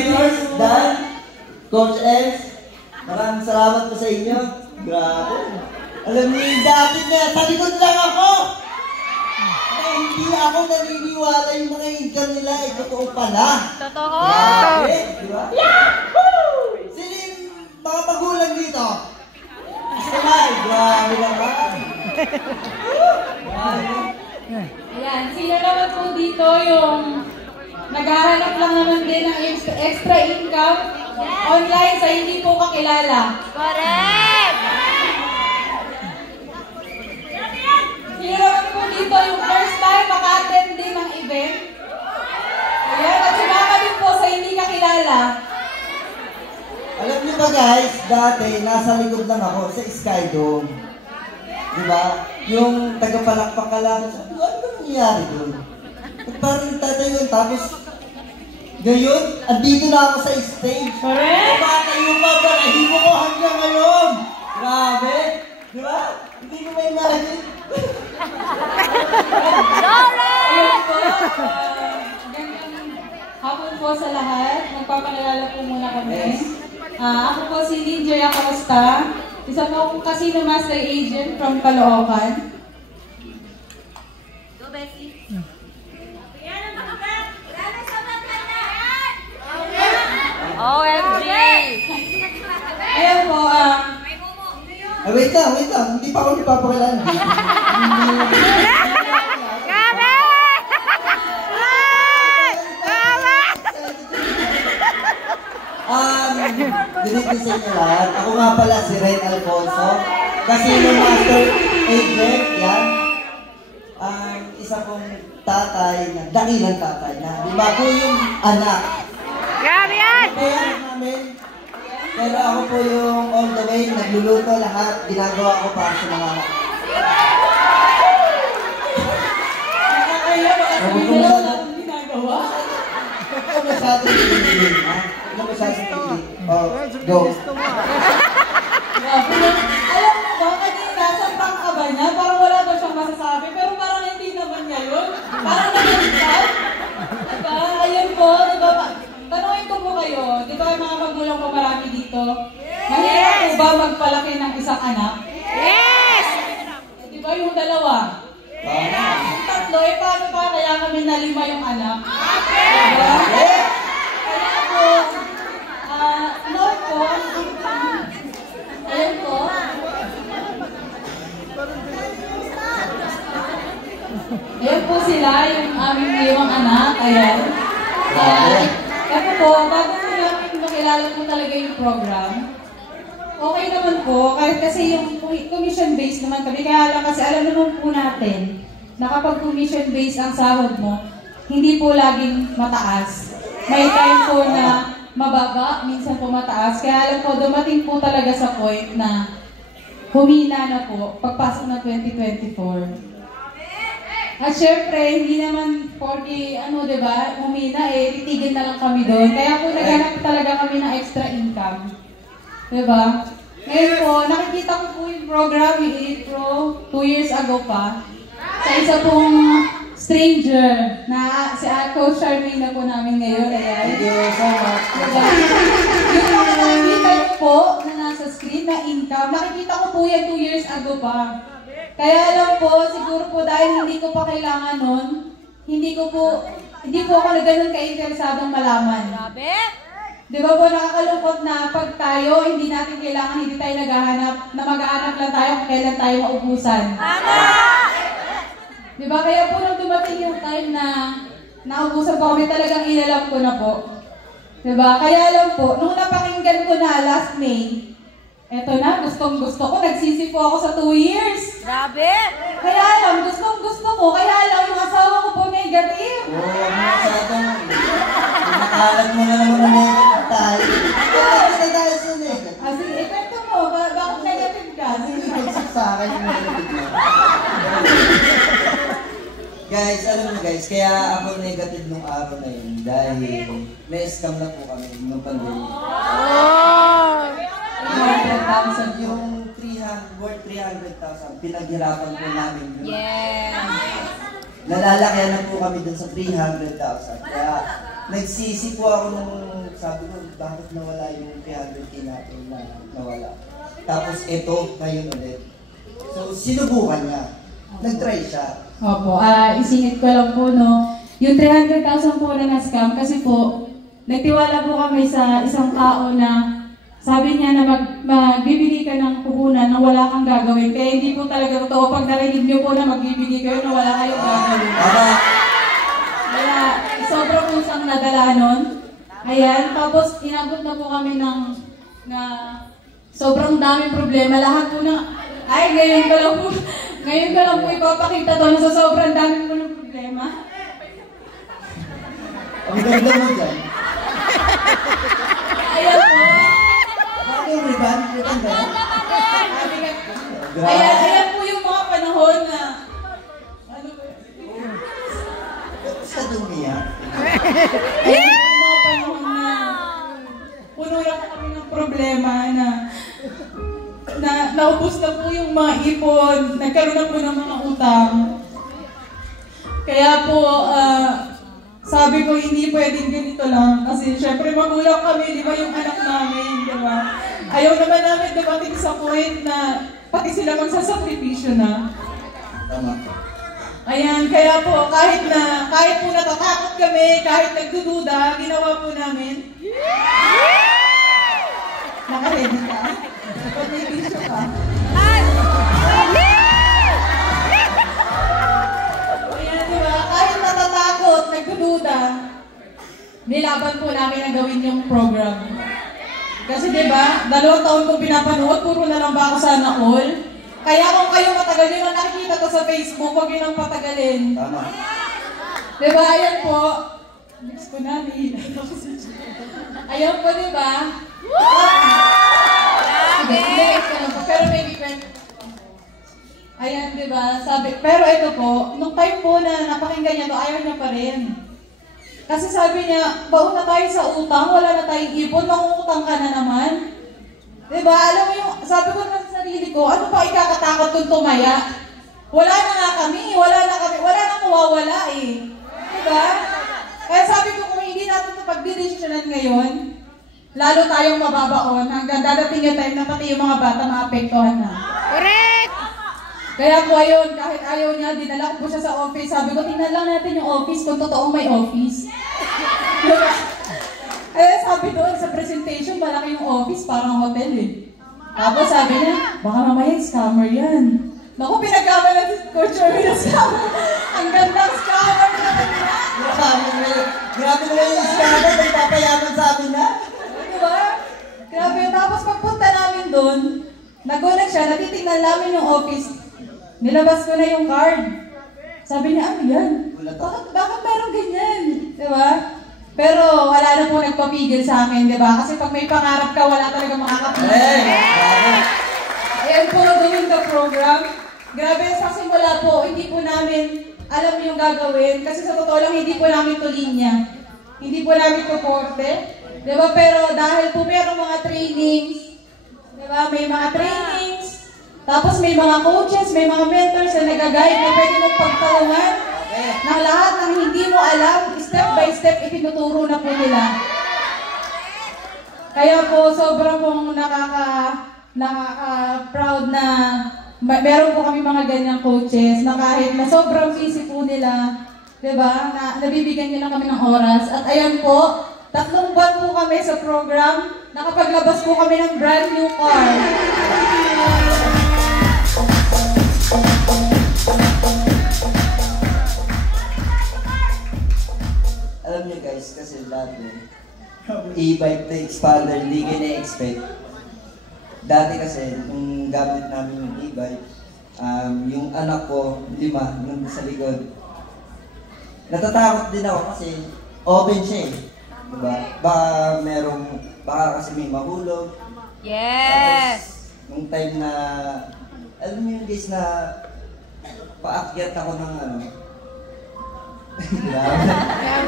mentors, Dan, Coach Els, maraming salamat po sa inyo. Grabe. Alam niyo yung dati na, sa likod lang ako. Hindi ako naniniwala yung mga income nila, totoo pala. Totoo! Grabe, di ba? Yahoo! Sino yung mga magulang dito? Salay, grabe naman. Ayan, sino naman po dito yung naghahanap lang naman din ng extra income online sa hindi po kakilala? Correct! Sino naman po dito yung first time maka-attend din ng event? Ayan, at sumama din po sa hindi kakilala. Alam niyo ba guys, dati nasa likod lang ako sa Skydome. Diba? Yung tagapalakpak ka lang, sabi ko, ano ba nangyayari doon? Parang nagtatayo, tapos ngayon, andito na ako sa stage. Correct! Kumatayo pa ba? Nahibo ko hanggang ngayon. Grabe. Diba? Hindi ko may imagine. Ayun po, magandang hapon po sa lahat. Magpapalala po muna kami. Ako po si Linjoy Acosta, isa po akong Casino Master Agent from Caloocan. Go, Becky. OMG! Ayun po, Wait lang. Hindi pa ako nagpapakilala. Dinitin sa inyo lahat. Ako nga pala si Ren Alfonso. Casino Master Agent, yan. Isa pong tatay, dakilang tatay na. Di ba po yung anak? Grabe yan! Ito yung anak namin. Pero ako po yung all the way, nagluluto lahat. Ginagawa ko para sa mga anak. nakakaya ba kasi hindi lang akong ginagawa? Huwag ka masyadong pinigil, ha? Huwag ka masyadong pinigil. Oh, go. Alam mo ba, kanina, sa prank ka ba niya? Parang wala ba siyang masasabi, pero parang hindi naman ngayon. Parang nagalitan. Diba? Ayun po, diba? Tanungin ko po kayo, di ba mga magulang po marami dito? Mahirap po ba magpalaki ng isang anak? Yes! Di ba yung dalawa? Yung tatlo, paano pa kaya kami nalima yung anak? Diba? Kaya po, note po, ayun po. Ayan po sila, yung aming limang anak. Ayan. Kaya po, bago po namin makilala po talaga yung program, okay naman po, kahit kasi yung commission-based naman kami, kaya lang kasi alam naman po natin na kapag commission-based ang sahod mo, hindi po laging mataas. May time po na mababa, minsan po mataas. Kaya alam po, dumating po talaga sa point na humina na po pagpasok ng 2024. At syempre, hindi naman porque, diba, humina titigil na lang kami doon. Kaya po naghanap talaga kami ng extra income. Diba? Ngayon po, nakikita ko po yung program, yung intro, 2 years ago pa. Sa isa pong stranger na si Coach Charmaine na po namin ngayon. Ayan. Thank you so much. Diba? Yung nakikita ko po na nasa screen na income, nakikita ko po yan 2 years ago pa. Kaya lang po, siguro po dahil hindi ko pa kailangan nun, hindi po ako na ganun ka-interesadong malaman. Grabe! Di ba po nakakalungkot na pag tayo, hindi natin kailangan, hindi tayo naghahanap, na mag-aanap lang tayo kung kailan tayo maubusan. Tama! Di ba? Kaya po nung dumating yung time na naubusan po kami, talagang inalam ko na po. Di ba? Kaya lang po, nung napakinggan ko na last May, eto na, gustong-gusto ko. Nagsisi po ako sa 2 years. Grabe! Kaya lang, gustong-gusto ko. Kaya lang, yung asawa ko po negative. Oo, masyadong. Pinakalat mo na naman ang negative tayo. Bakit na tayo sa negative? Sige, epekto mo. Bakit negative ka? Hindi nagsik sa akin yung negative mo. Guys, alam mo guys, kaya ako negative nung araw na yun dahil na-scam na po kami nung pandemic. Oh! 100,000 Yung 300,000, pinaghirapan po namin yun. Yes! Nalalakyan na po kami dun sa 300,000. Kaya nagsisi po ako nung sabi ko, bakit nawala yung 300K natin na nawala. Tapos ito, ngayon ulit. So, sinubukan niya. Nag-try siya. Opo, isingit ko lang po, no. Yung 300,000 po na na-scam kasi po, nagtiwala po kami sa isang tao na sabi niya na magbibigay ka ng puhunan na wala kang gagawin. Kaya hindi po talaga totoo pag narinig niyo po na magbibigay kayo na wala kayong gagawin. Kaya sobrang po siyang nadala nun. Ayan, tapos inabot na po kami na sobrang daming problema. Lahat po na, ngayon ko lang po ipapakita to na sa sobrang daming po ng problema. Ang ganda mo dyan. Ayan po. Bakit yung ribbon? Ribbon ba? Ayan po yung mga panahon na ano ba yun? Sa dumi yan. Ayan po yung mga panahon na puno lang po kami ng problema na naubos na po yung mga ipon, nagkaroon na po ng mga utang. Kaya po, sabi ko hindi pwedeng ganito lang kasi syempre magulang kami, di ba yung anak namin, di ba? Ayaw naman namin dumating sa point na pati sila magsasakripisyo na. Tama. Ayan, kaya po kahit po natatakot kami, kahit nagdududa, ginawa po namin. Naka-ready ka? Pag may bisyo ka. Ayan, di ba? Kahit natatakot, nagdududa, nilaban po namin na gawin yung program. Kasi di ba, 2 taon kong pinapanood, puro na lang ba ako sana all? Kaya kung kayo matagal nyo na nakikita to sa Facebook, huwag yun ang patagalin. Tama. Di ba, ayan po. Next ko na, ayan po, di ba? Pero maybe ayan, di ba? Pero ito po, nung time po na napakinggan niya to, ayaw niya pa rin. Kasi sabi niya, baon na tayo sa utang, wala na tayong ipon, mangungutang ka na naman. Diba? Alam mo yung, sabi ko naman sa sarili ko, ano pa ikakatakot kung tumaya? Wala na nga kami, wala na mawawala eh. Diba? Kaya sabi ko, kung hindi natin ito pagdidesisyonan ngayon, lalo tayong mababaon hanggang dadating yung time na pati yung mga bata maapektuhan na. Correct! Kaya po ayun, kahit ayaw niya, dinala ko po siya sa office. Sabi ko, tingnan lang natin yung office kung totoong may office. Eh, sabi doon sa presentation, malaki yung office, parang hotel eh. Tapos sabi niya, baka mamaya scammer yan. Naku, pinagkamay na si Coach Erwin na scammer. Ang gandang scammer na niya. Grabe naman yung scammer, nagpapayaman sa amin na. Diba? Grabe. Tapos pagpunta namin doon, nagulat siya, natitignan namin yung office. Nilabas ko na yung card. Sabi niya, ano yan? Bakit meron ganyan? Diba? Pero wala na po nagpapigil sa akin, diba? Kasi pag may pangarap ka, wala talaga makakapigil. Ayan po, gawin ka program. Grabe, sa simula po, hindi po namin alam yung gagawin. Kasi sa totoo lang, hindi po namin to linya. Hindi po namin to porte. Diba? Pero dahil po meron mga trainings, diba? May mga trainings, tapos may mga coaches, may mga mentors na nag-guide na pwede mong pagtulungan ng lahat ng hindi mo alam, step by step, itinuturo na po nila. Kaya po, sobrang pong nakaka-proud na meron po kami mga ganyang coaches na kahit na sobrang busy po nila, diba, na nabibigyan nila kami ng oras. At ayan po, 3 buwan po kami sa program, nakapaglabas po kami ng brand new car. Alam niyo guys, kasi dati, e-bike to expander, hindi ka na-expect. Dati kasi, nung gamit namin yung e-bike, yung anak ko, 5, nung sa likod. Natatakot din ako kasi open siya eh. Diba? Baka kasi may mahulog. Yes! Tapos, nung time na, alam niyo guys na, paakyat ako ng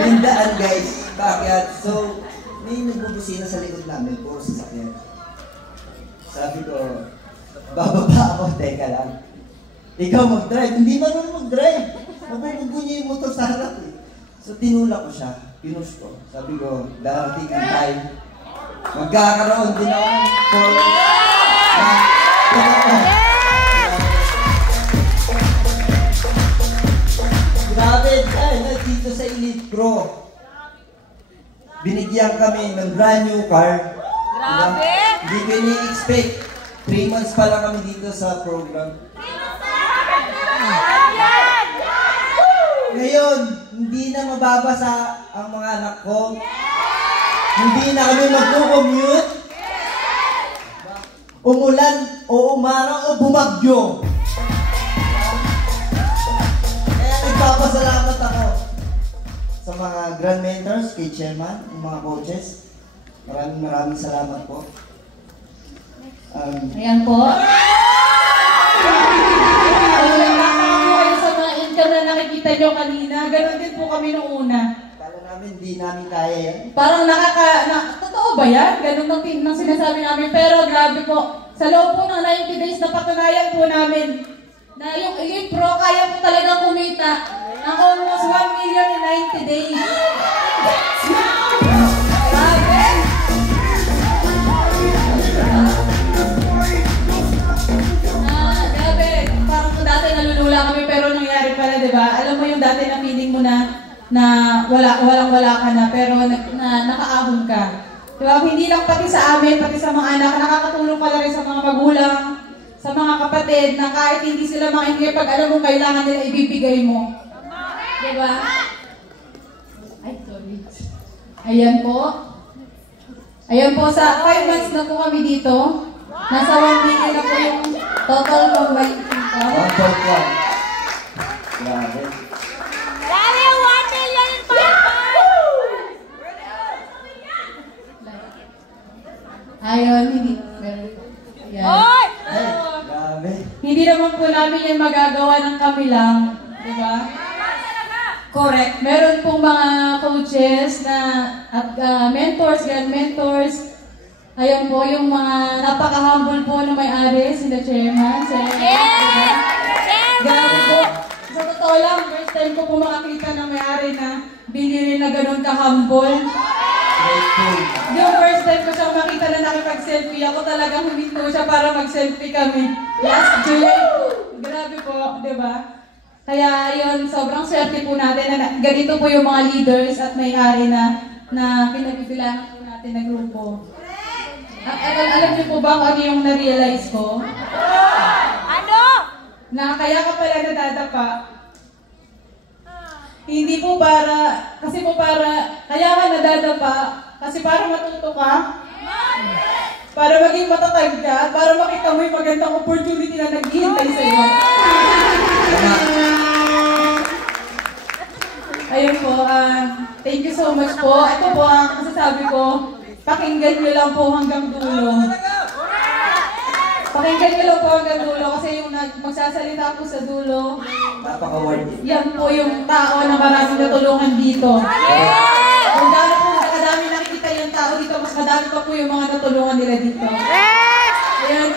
yung daan guys, paakyat. So, may nagbubusina sa likod namin, puro sasakyan. Sabi ko, bababa ako, teka lang. Ikaw mag-drive, hindi marunong mag-drive. Mabubugo niya yung motor sa harap eh. So, tinulak ko siya. pinus ko. Sabi ko, darating ang time. Magkakaroon din ako ng Grabe, dahil dito sa Elite Pro, binigyan kami ng brand new car. Grabe! Hindi ko ini-expect. 3 months pa lang kami dito sa program. Ngayon, hindi na mababasa ang mga anak ko. Hindi na kami mag-commute. Umulan o umaraw o bumagyo. Kaya nagpapasalamat ako sa mga grand mentors, kay chairman, yung mga coaches. Maraming salamat po. Ayan po. Kayo sa mga income na nakikita nyo kanina, ganoon din po kami nung una. Kala namin, di namin kaya yan. Parang totoo ba yan? Ganun ang sinasabi namin. Pero grabe po, sa loob po ng 90 days, napatunayan po namin na yung pro, kaya po talaga kumita ng almost 1 million in 90 days. Grabe! Grabe, parang dati nalulula kami pero nangyari pala, di ba? Alam mo yung dati na feeling mo na wala ka na, pero nakaahon ka. Diba? Hindi lang pati sa amin, pati sa mga anak, nakakatulong pala rin sa mga magulang, sa mga kapatid, na kahit hindi sila maingay, pag alam mo kailangan nila, ibibigay mo. Diba? Ay, sorry. Ayan po. Ayan po, sa 5 months na po kami dito. Nasa 1 million na po yung total combined income. 1.1. Grabe. Grabe, 1 million in 5 months! Ayun, hindi. Ayan. Hoy! Ay, grabe. Hindi naman po namin yan magagawa ng kami lang. Diba? Correct. Meron pong mga coaches at mentors, grand mentors. Ayun po, yung mga napaka-humble po na may-ari, sila chairman. Yes! Grabe po. Sa totoo lang, first time ko po makakita ng may-ari na binili na ganun ka-humble. Grateful. Yung first time ko siyang makita na nakipag-selfie, ako talagang huminto siya para mag-selfie kami. Last July po. Grabe po, di ba? Kaya yun, sobrang swerte po natin na ganito po yung mga leaders at may-ari na pinagbibilangan po natin na grupo. At alam niyo po ba kung ano yung na-realize ko? Ano? Na kaya ka pala nadadapa. Hindi po kaya ka nadadapa, kasi para matuto ka, para maging matatag ka, para makita mo yung magandang opportunity na naghihintay sa iyo. Ayun po, thank you so much po. Ito po ang masasabi ko, pakinggan nyo lang po hanggang dulo. Pakinggan nyo lang po hanggang dulo kasi yung magsasalita po sa dulo, Napaka-worthy. yan po yung tao na maraming natulungan dito. Kung gaano po kadami nakikita yung tao dito, mas madami pa po yung mga natulungan nila dito. Ayan